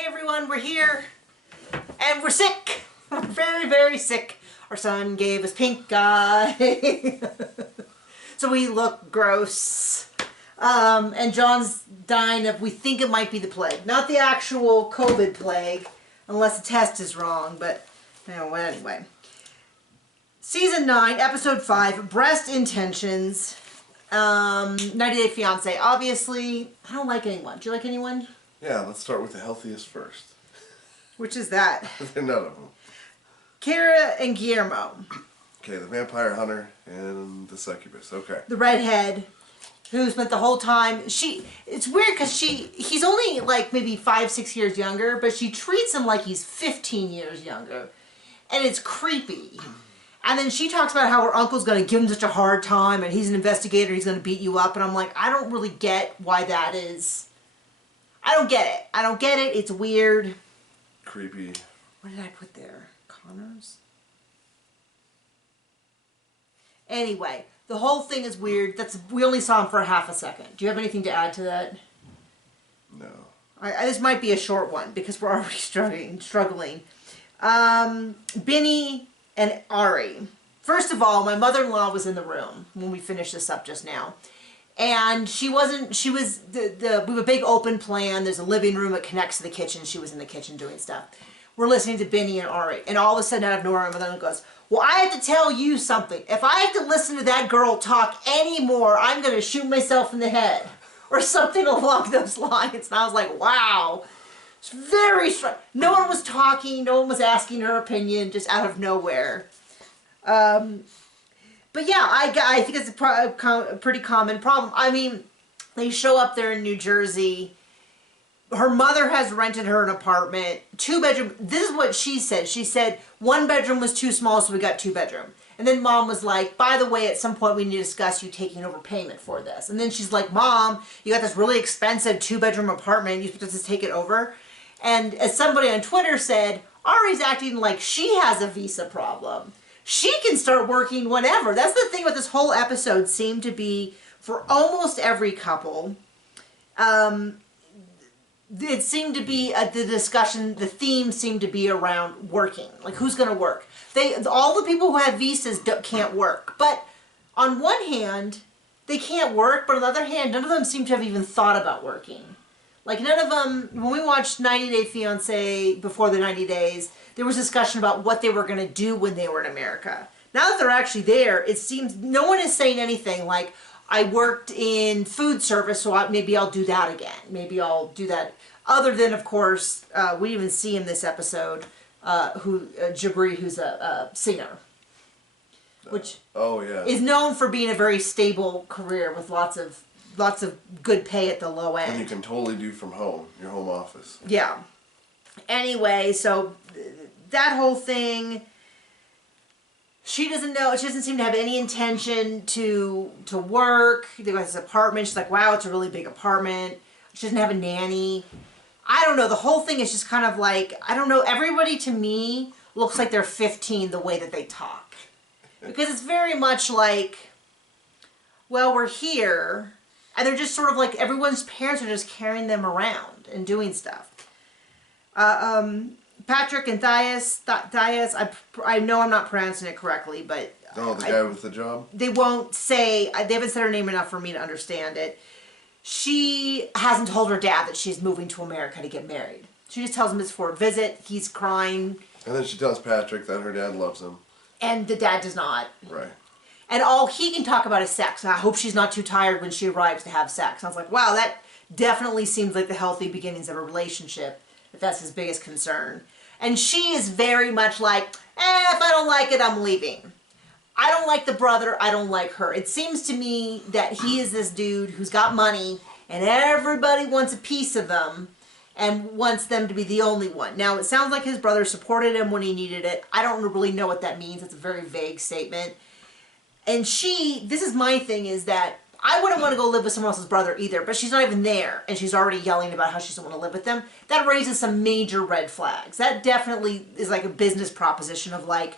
Hey everyone, we're here and we're sick. We're very, very sick. Our son gave us pink eye. So we look gross. And John's dying of, we think it might be the plague. Not the actual COVID plague, unless the test is wrong, but anyway. Season 9, episode 5, Breast Intentions. 90 Day Fiancé. Obviously, I don't like anyone. Do you like anyone? Yeah, let's start with the healthiest first. Which is that? None of them. Kara and Guillermo. Okay, the vampire hunter and the succubus. Okay. The redhead, who spent the whole time. It's weird because he's only like maybe 5-6 years younger, but she treats him like he's 15 years younger, and it's creepy. And then she talks about how her uncle's going to give him such a hard time, and he's an investigator, he's going to beat you up, and I'm like, I don't really get why that is. I don't get it. I don't get it. It's weird. Creepy. What did I put there? Connors? Anyway, the whole thing is weird. We only saw him for half a second. Do you have anything to add to that? No. This might be a short one because we're already struggling. Benny and Ari. First of all, my mother-in-law was in the room when we finished this up just now. And we have a big open plan. There's a living room that connects to the kitchen. She was in the kitchen doing stuff. We're listening to Benny and Ari. And all of a sudden out of nowhere, my mother goes, well, I have to tell you something. If I have to listen to that girl talk anymore, I'm going to shoot myself in the head. Or something along those lines. And I was like, wow. It's very strong. No one was talking. No one was asking her opinion. Just out of nowhere. But yeah, I think it's a pretty common problem. I mean, they show up there in New Jersey. Her mother has rented her an apartment, 2-bedroom. This is what she said. She said 1 bedroom was too small, so we got 2-bedroom. And then Mom was like, by the way, at some point we need to discuss you taking over payment for this. And then she's like, Mom, you got this really expensive 2-bedroom apartment. You're supposed to take it over? And as somebody on Twitter said, Ari's acting like she has a visa problem. She can start working whenever. That's the thing with this whole episode, seemed to be for almost every couple. It seemed to be the discussion, the theme seemed to be around working. Like, who's going to work? All the people who have visas can't work. But on one hand, they can't work, but on the other hand, none of them seem to have even thought about working. Like, none of them, when we watched 90 Day Fiancé before the 90 days, there was discussion about what they were going to do when they were in America. Now that they're actually there, it seems no one is saying anything like, I worked in food service, so maybe I'll do that again. Maybe I'll do that. Other than, of course, we even see in this episode, Jabri, who's a singer. Which is known for being a very stable career with lots of good pay at the low end. And you can totally do from home, your home office. Yeah. Anyway, so that whole thing, she doesn't know, she doesn't seem to have any intention to work. They got this apartment. She's like, wow, it's a really big apartment. She doesn't have a nanny. I don't know. The whole thing is just kind of like, I don't know. Everybody to me looks like they're 15 the way that they talk. Because it's very much like, well, we're here. And they're just sort of like, everyone's parents are just carrying them around and doing stuff. Patrick and Thias, I know I'm not pronouncing it correctly, but... Oh, the guy with the job? They won't say, they haven't said her name enough for me to understand it. She hasn't told her dad that she's moving to America to get married. She just tells him it's for a visit. He's crying. And then she tells Patrick that her dad loves him. And the dad does not. Right. And all he can talk about is sex. And I hope she's not too tired when she arrives to have sex. And I was like, wow, that definitely seems like the healthy beginnings of a relationship, if that's his biggest concern. And she is very much like, if I don't like it, I'm leaving. I don't like the brother, I don't like her. It seems to me that he is this dude who's got money and everybody wants a piece of them and wants them to be the only one. Now, it sounds like his brother supported him when he needed it. I don't really know what that means. It's a very vague statement. And this is my thing, is that I wouldn't want to go live with someone else's brother either, but she's not even there, and she's already yelling about how she doesn't want to live with them. That raises some major red flags. That definitely is like a business proposition of like,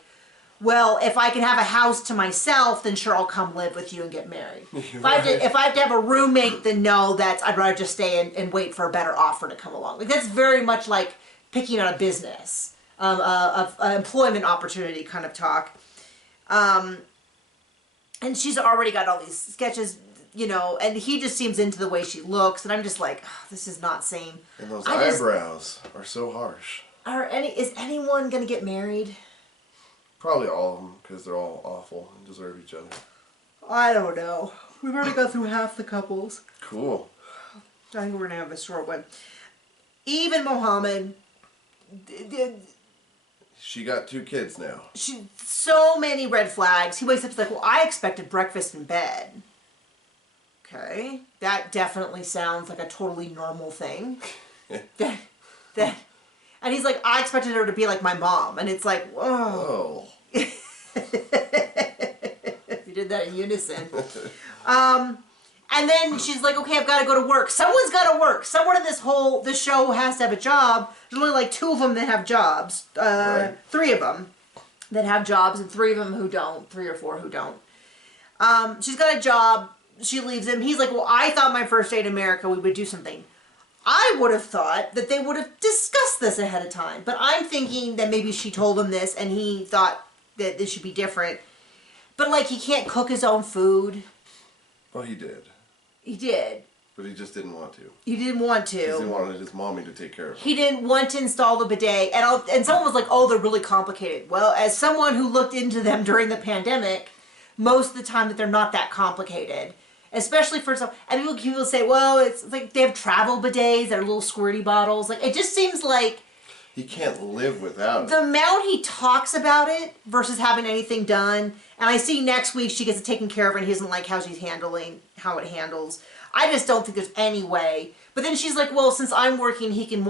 well, if I can have a house to myself, then sure, I'll come live with you and get married. If I have to have a roommate, then no, I'd rather just stay and wait for a better offer to come along. Like, that's very much like picking on a business, employment opportunity kind of talk. And she's already got all these sketches, you know, and he just seems into the way she looks, and I'm just like, oh, this is not sane. And those eyebrows are so harsh. Is anyone gonna get married? Probably all of them, because they're all awful and deserve each other. I don't know. We've already got through half the couples. Cool. I think we're gonna have a short one. Even Mohammed. She got 2 kids now. So many red flags. He wakes up, he's like, well, I expected breakfast in bed. Okay. That definitely sounds like a totally normal thing. that. And he's like, I expected her to be like my mom. And it's like, whoa. You did that in unison. And then she's like, okay, I've got to go to work. Someone's got to work. Someone in this show has to have a job. There's only like 2 of them that have jobs. Right. 3 of them that have jobs and 3 of them who don't. 3 or 4 who don't. She's got a job. She leaves him. He's like, well, I thought my first day in America we would do something. I would have thought that they would have discussed this ahead of time. But I'm thinking that maybe she told him this and he thought that this should be different. But, like, he can't cook his own food. Well, he did. He did. But he just didn't want to. He didn't want to. Because he wanted his mommy to take care of him. He didn't want to install the bidet. And someone was like, oh, they're really complicated. Well, as someone who looked into them during the pandemic, most of the time that they're not that complicated. Especially for some, and people say, well, it's like they have travel bidets that are little squirty bottles. Like, it just seems like he can't live without it. The amount he talks about it versus having anything done, and I see next week she gets it taken care of and he doesn't like how she's handling, how it handles. I just don't think there's any way. But then she's like, well, since I'm working, he can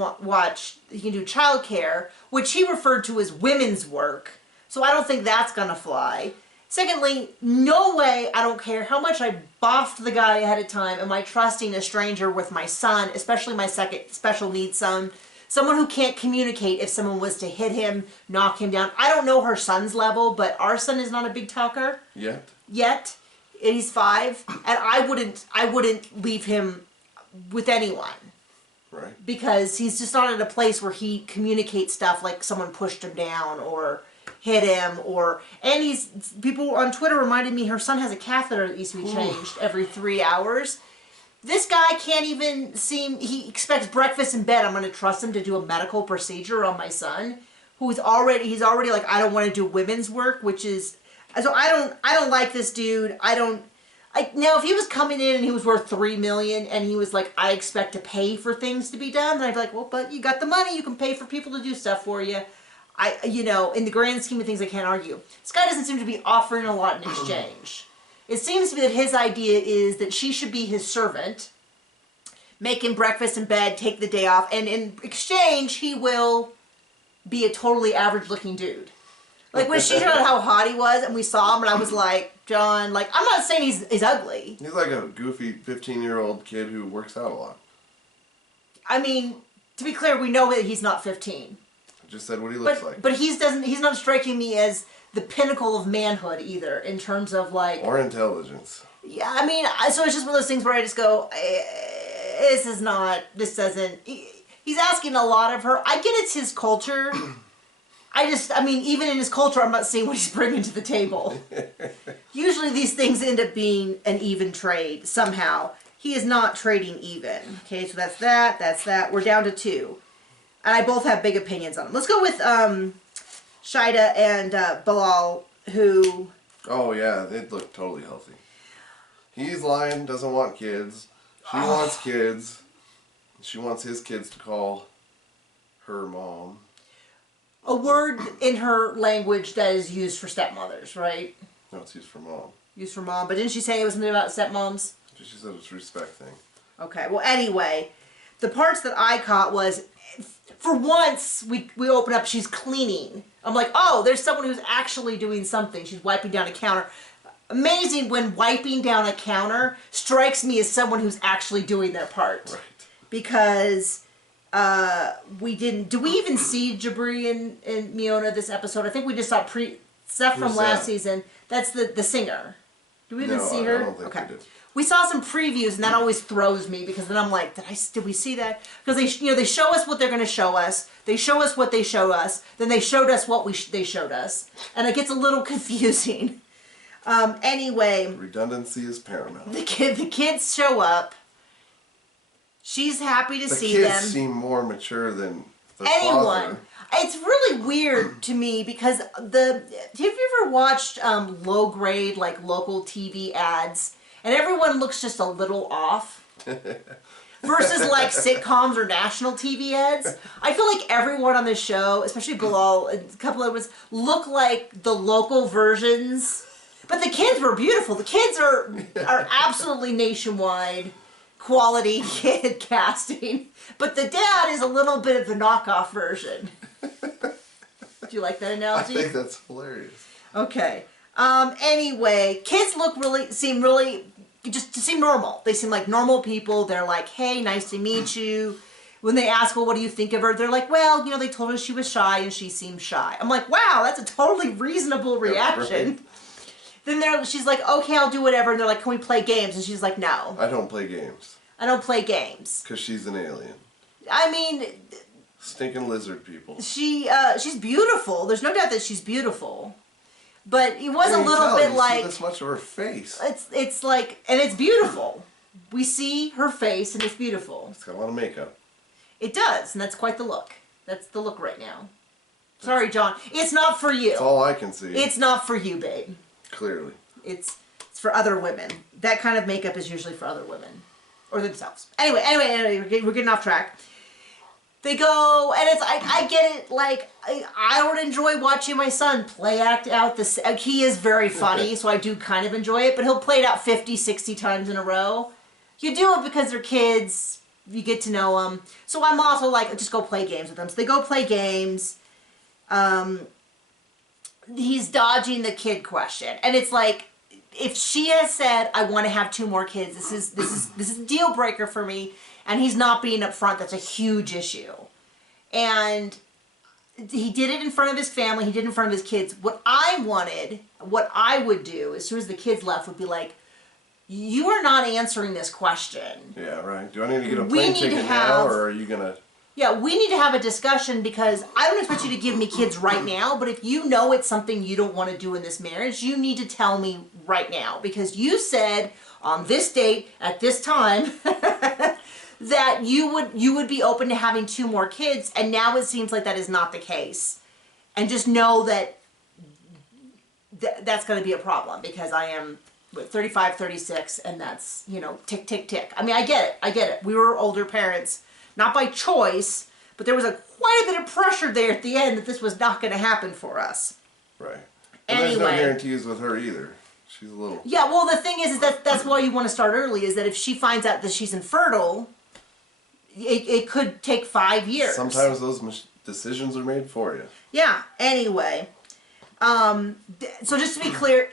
he can do childcare, which he referred to as women's work. So I don't think that's gonna fly. Secondly, no way, I don't care how much I boffed the guy ahead of time, am I trusting a stranger with my son, especially my second special needs son, someone who can't communicate if someone was to hit him, knock him down. I don't know her son's level, but our son is not a big talker. Yet. He's 5, and I wouldn't leave him with anyone. Right. Because he's just not at a place where he communicates stuff like someone pushed him down or hit him, and people on Twitter reminded me her son has a catheter that needs to be changed every 3 hours. This guy can't even he expects breakfast in bed. I'm going to trust him to do a medical procedure on my son, he's already like, I don't want to do women's work, which is, so I don't like this dude. Now if he was coming in and he was worth $3 million and he was like, I expect to pay for things to be done, then I'd be like, well, but you got the money, you can pay for people to do stuff for you. In the grand scheme of things, I can't argue. This guy doesn't seem to be offering a lot in exchange. It seems to be that his idea is that she should be his servant, make him breakfast in bed, take the day off, and in exchange, he will be a totally average-looking dude. Like, when she showed out how hot he was, and we saw him, and I was like, John, like, I'm not saying he's ugly. He's like a goofy 15-year-old kid who works out a lot. I mean, to be clear, we know that he's not 15. Just said what he looks like. But he's not striking me as the pinnacle of manhood either, in terms of like, or intelligence. Yeah, I mean, so it's just one of those things where I just go, this doesn't. He's asking a lot of her. I get it's his culture. Even in his culture, I'm not seeing what he's bringing to the table. Usually these things end up being an even trade somehow. He is not trading even. Okay, so that's that. We're down to 2. And I both have big opinions on them. Let's go with Shida and Bilal, who... Oh, yeah, they look totally healthy. He's lying, doesn't want kids. She wants kids. She wants his kids to call her mom. A word in her language that is used for stepmothers, right? No, it's used for mom. Used for mom. But didn't she say it was something about stepmoms? She said it's a respect thing. Okay, well, anyway, the parts that I caught was... For once, we open up, she's cleaning. I'm like, oh, there's someone who's actually doing something. She's wiping down a counter. Amazing when wiping down a counter strikes me as someone who's actually doing their part. Right. Because we didn't... Do we even see Jabri and Miona this episode? I think we just saw Steph Who's from last that? season. That's the singer. Do we even No, see her? I don't think Okay. we did. We saw some previews, and that always throws me because then I'm like, did we see that? Because they show us what they're going to show us. They show us what they show us. Then they showed us what they showed us, and it gets a little confusing. Anyway, Redundancy is paramount. the kids show up. She's happy to see The them. kids seem more mature than the Anyone. father. It's really weird to me because have you ever watched low grade like local TV ads and everyone looks just a little off versus like sitcoms or national TV ads? I feel like everyone on this show, especially Bilal, a couple of us, look like the local versions. But the kids were beautiful. The kids are absolutely nationwide quality kid casting, but the dad is a little bit of the knockoff version. Do you like that I analogy? think that's hilarious. Okay. Anyway, kids seem normal. They seem like normal people. They're like, hey, nice to meet you. When they ask, well, what do you think of her? They're like, well, they told her she was shy and she seems shy. I'm like, wow, that's a totally reasonable reaction. Right. Then she's like, okay, I'll do whatever. And they're like, can we play games? And she's like, no. I don't play games. I don't play games. Because she's an alien. I mean, Stinking lizard people. she's beautiful. There's no doubt that she's beautiful. But it was a little bit like... see this much of her face. It's like... And it's beautiful. We see her face and it's beautiful. It's got a lot of makeup. It does. And that's quite the look. That's the look right now. Sorry, John. It's not for you. That's all I can see. It's not for you, babe. Clearly. It's for other women. That kind of makeup is usually for other women. Or themselves. Anyway, we're getting off track. They go, and I get it, like, I don't enjoy watching my son act out this, he is very funny, so I do kind of enjoy it, but he'll play it out 50, 60 times in a row. You do it because they're kids, you get to know them. So I'm also like, just go play games with them. So they go play games. He's dodging the kid question, and it's like, if she has said, I want to have 2 more kids, this is a deal breaker for me, and he's not being upfront, that's a huge issue. And he did it in front of his family, he did it in front of his kids. What I would do, as soon as the kids left, would be like, you are not answering this question. Yeah, right. Do I need to get a plane ticket now, or are you going to... Yeah, we need to have a discussion because I don't expect you to give me kids right now, but if you know it's something you don't want to do in this marriage, you need to tell me right now because you said on this date at this time that you would be open to having 2 more kids, and now it seems like that is not the case. And just know that that's going to be a problem because I am 35, 36, and that's, tick, tick, tick. I mean, I get it. We were older parents. Not by choice, but there was quite a bit of pressure there at the end that this was not going to happen for us. Right. And there's no guarantees with her either. She's a little... Yeah, well, the thing is that that's why you want to start early, is that if she finds out that she's infertile, it could take 5 years. Sometimes those decisions are made for you. Yeah, anyway. So just to be clear,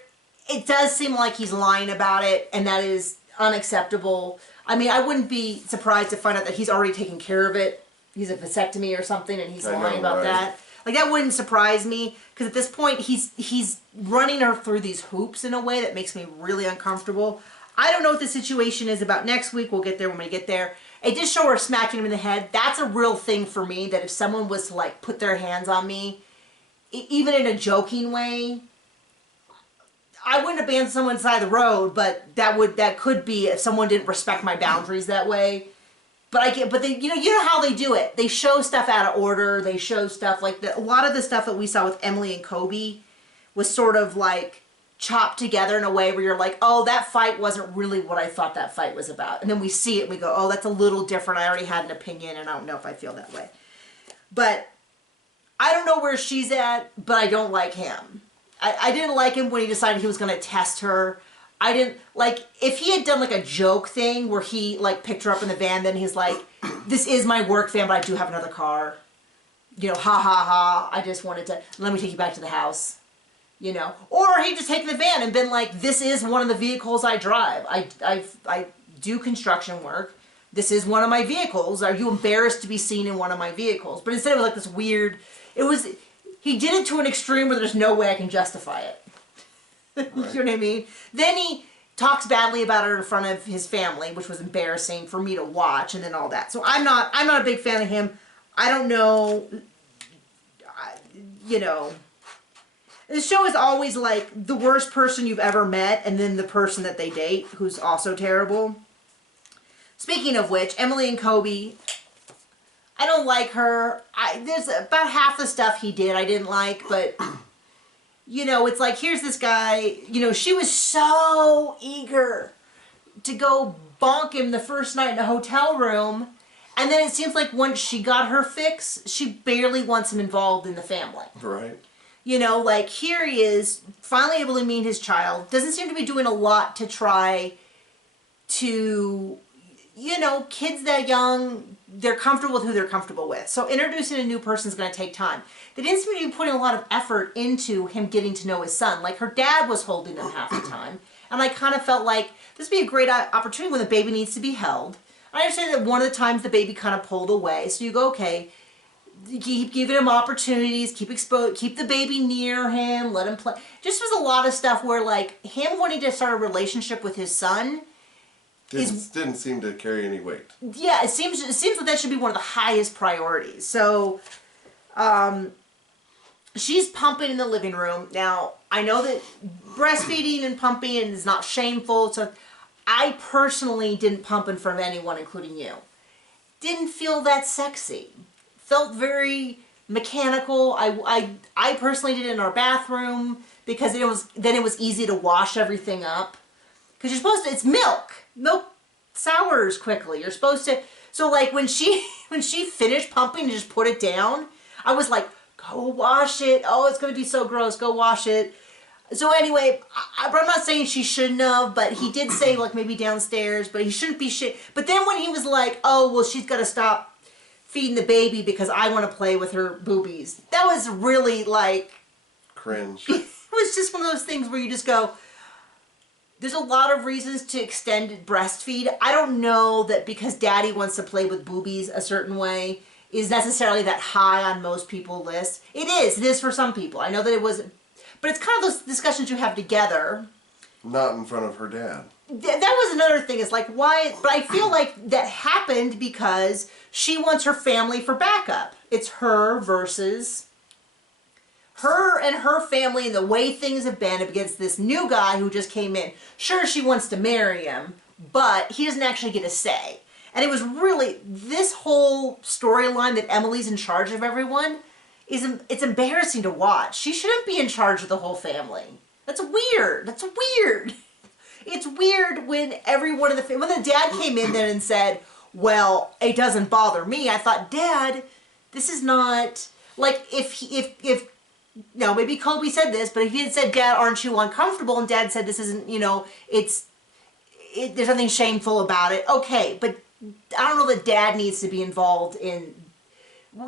it does seem like he's lying about it, and that is unacceptable. I mean, I wouldn't be surprised to find out that he's already taken care of it. He's a vasectomy or something, and he's lying about that. Like, that wouldn't surprise me, because at this point, he's running her through these hoops in a way that makes me really uncomfortable. I don't know what the situation is about next week. We'll get there when we get there. It did show her smacking him in the head. That's a real thing for me, that if someone was to, like, put their hands on me, even in a joking way... I wouldn't abandon someone side of the road, but that could be if someone didn't respect my boundaries that way. But they, you know how they do it. They show stuff out of order. They show stuff like a lot of the stuff that we saw with Emily and Kobe was sort of like chopped together in a way where you're like, oh, that fight wasn't really what I thought that fight was about. And then we see it and we go, oh, that's a little different. I already had an opinion and I don't know if I feel that way. But I don't know where she's at, but I don't like him. I didn't like him when he decided he was going to test her. I didn't, like, if he had done, like, a joke thing where he, like, picked her up in the van, then he's like, this is my work van, but I do have another car. Ha, ha, ha, I just wanted to, let me take you back to the house. Or he'd just taken the van and been like, this is one of the vehicles I drive. I do construction work. This is one of my vehicles. Are you embarrassed to be seen in one of my vehicles? But instead of, like, this weird, he did it to an extreme where there's no way I can justify it. Right. You know what I mean? Then he talks badly about her in front of his family, which was embarrassing for me to watch, and then all that. So I'm not a big fan of him. I don't know, you know. The show is always like the worst person you've ever met, and then the person that they date, who's also terrible. Speaking of which, Emily and Kobe, I don't like her. There's about half the stuff he did I didn't like, but you know, it's like, here's this guy, you know, she was so eager to go bonk him the first night in a hotel room, and then it seems like once she got her fix, she barely wants him involved in the family. Right. You know, like, here he is, finally able to meet his child, doesn't seem to be doing a lot to try to, you know, kids that young, they're comfortable with who they're comfortable with. So introducing a new person is going to take time. They didn't seem to be putting a lot of effort into him getting to know his son. Like, her dad was holding him half the time. And I kind of felt like this would be a great opportunity when the baby needs to be held. I understand that one of the times the baby kind of pulled away. So you go, okay, keep giving him opportunities, keep the baby near him, let him play. Just was a lot of stuff where, like, him wanting to start a relationship with his son didn't seem to carry any weight. Yeah, it seems like that should be one of the highest priorities. So, she's pumping in the living room. Now, I know that breastfeeding and pumping is not shameful, so I personally didn't pump in front of anyone, including you. Didn't feel that sexy. Felt very mechanical. I personally did it in our bathroom because it was easy to wash everything up. Because you're supposed to, it's milk. Milk sours quickly. You're supposed to, so like when she finished pumping and just put it down, I was like, go wash it. Oh, it's going to be so gross. Go wash it. So anyway, I'm not saying she shouldn't have, but he did say, like, maybe downstairs, but he shouldn't be shit. But then when he was like, oh, well, she's got to stop feeding the baby because I want to play with her boobies. That was really, like... Cringe. It was just one of those things where you just go, there's a lot of reasons to extend breastfeed. I don't know that because daddy wants to play with boobies a certain way is necessarily that high on most people's lists. It is for some people. I know that it wasn't. But it's kind of those discussions you have together. Not in front of her dad. That was another thing. It's like, why? But I feel like that happened because she wants her family for backup. It's her versus her and her family and the way things have been against this new guy who just came in. Sure, she wants to marry him, but he doesn't actually get a say. And it was really, this whole storyline that Emily's in charge of everyone, it's embarrassing to watch. She shouldn't be in charge of the whole family. That's weird. That's weird. It's weird when everyone in the family, when the dad came in there and said, well, it doesn't bother me. I thought, Dad, this is not, like, no, maybe Kobe said this, but if he had said, Dad, aren't you uncomfortable? And Dad said, this isn't, you know, there's nothing shameful about it. Okay, but I don't know that Dad needs to be involved in,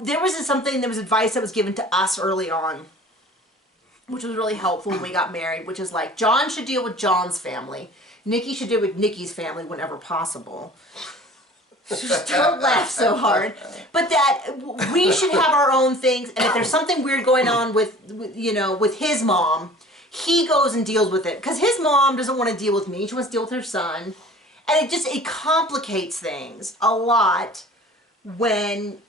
there was advice that was given to us early on, which was really helpful when we got married, which is like, John should deal with John's family. Nikki should deal with Nikki's family whenever possible. Just don't laugh so hard. But that we should have our own things, and if there's something weird going on with his mom, he goes and deals with it. Because his mom doesn't want to deal with me. She wants to deal with her son. And it complicates things a lot when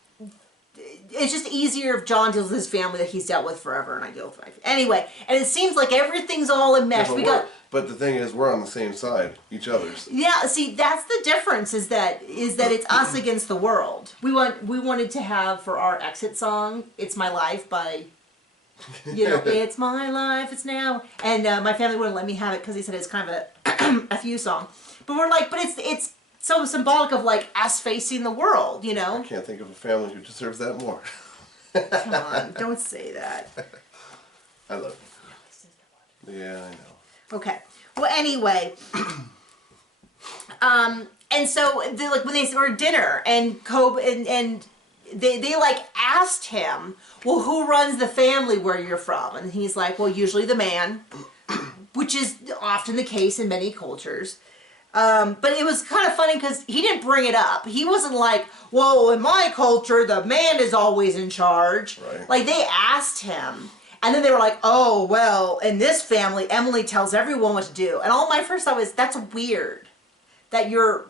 it's just easier if John deals with his family that he's dealt with forever, and I deal with my family. Anyway, and it seems like everything's all enmeshed. Yeah, but the thing is, we're on the same side, each other's. Yeah, see, that's the difference. Is that it's us against the world. We wanted to have for our exit song, "It's My Life" by, it's my life, it's now, and my family wouldn't let me have it because they said it's kind of a few song. But we're like, but it's so symbolic of like us facing the world, you know. I can't think of a family who deserves that more. Come on, don't say that. I love you. Yeah, I know. Okay. Well, anyway, and so when they were at dinner and Kobe and they like asked him, well, who runs the family where you're from? And he's like, well, usually the man, which is often the case in many cultures. But it was kind of funny because he didn't bring it up. He wasn't like, "Whoa, in my culture, the man is always in charge." Right. Like they asked him, and then they were like, "Oh, well, in this family, Emily tells everyone what to do." And all my first thought was, "That's weird, that your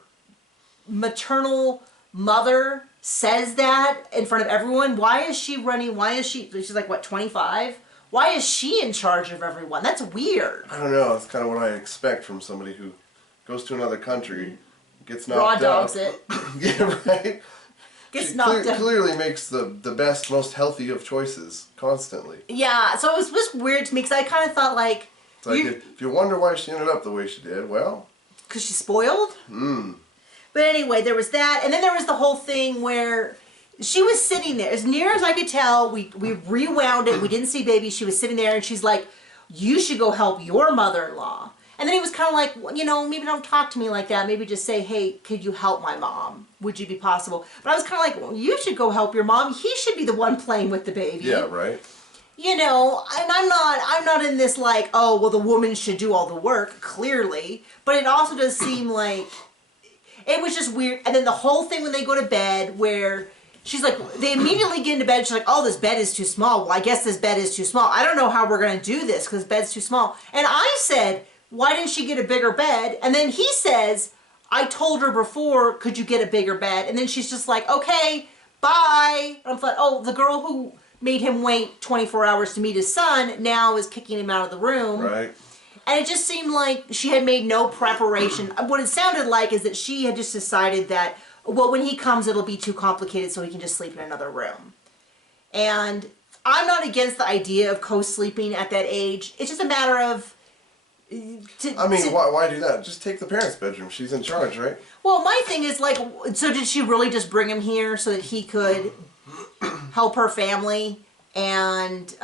maternal mother says that in front of everyone. Why is she running? Why is she? She's like what, 25? Why is she in charge of everyone? That's weird." I don't know. It's kind of what I expect from somebody who goes to another country, gets knocked Raw up. dogs it. Yeah, right. Gets She knocked up. clearly makes the best, most healthy of choices constantly. Yeah, so it was just weird to me because I kind of thought like, It's like if you wonder why she ended up the way she did, well, because she's spoiled. But anyway, there was that, and then there was the whole thing where she was sitting there. As near as I could tell, we rewound it. We didn't see baby. She was sitting there, and she's like, "You should go help your mother-in-law." And then he was kind of like, well, you know, maybe don't talk to me like that. Maybe just say, "Hey, could you help my mom? Would you be possible?" But I was kind of like, well, you should go help your mom. He should be the one playing with the baby. yeah, right. You know, and I'm not in this like, oh, well, the woman should do all the work, clearly. But it also does seem like it was just weird. And then the whole thing when they go to bed where she's like, they immediately get into bed. She's like, "Oh, this bed is too small." Well, I guess this bed is too small. I don't know how we're going to do this because bed's too small. And I said, "Why didn't she get a bigger bed?" And then he says, "I told her before, could you get a bigger bed?" And then she's just like, "Okay, bye." And I'm like, oh, the girl who made him wait 24 hours to meet his son now is kicking him out of the room. Right. And it just seemed like she had made no preparation. What it sounded like is that she had just decided that, well, when he comes, it'll be too complicated, so he can just sleep in another room. And I'm not against the idea of co-sleeping at that age. It's just a matter of... why do that? Just take the parents' bedroom. She's in charge, right? Well, my thing is like, so did she really just bring him here so that he could help her family and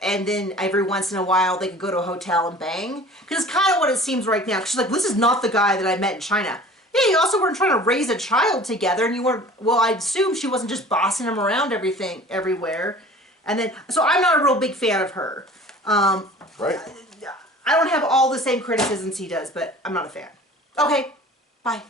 then every once in a while they could go to a hotel and bang? Because it's kind of what it seems right now. She's like, this is not the guy that I met in China. Yeah, you also weren't trying to raise a child together, and you weren't, well, I'd assume she wasn't just bossing him around everywhere. And then, so I'm not a real big fan of her. Right. I don't have all the same criticisms he does, but I'm not a fan. Okay, bye.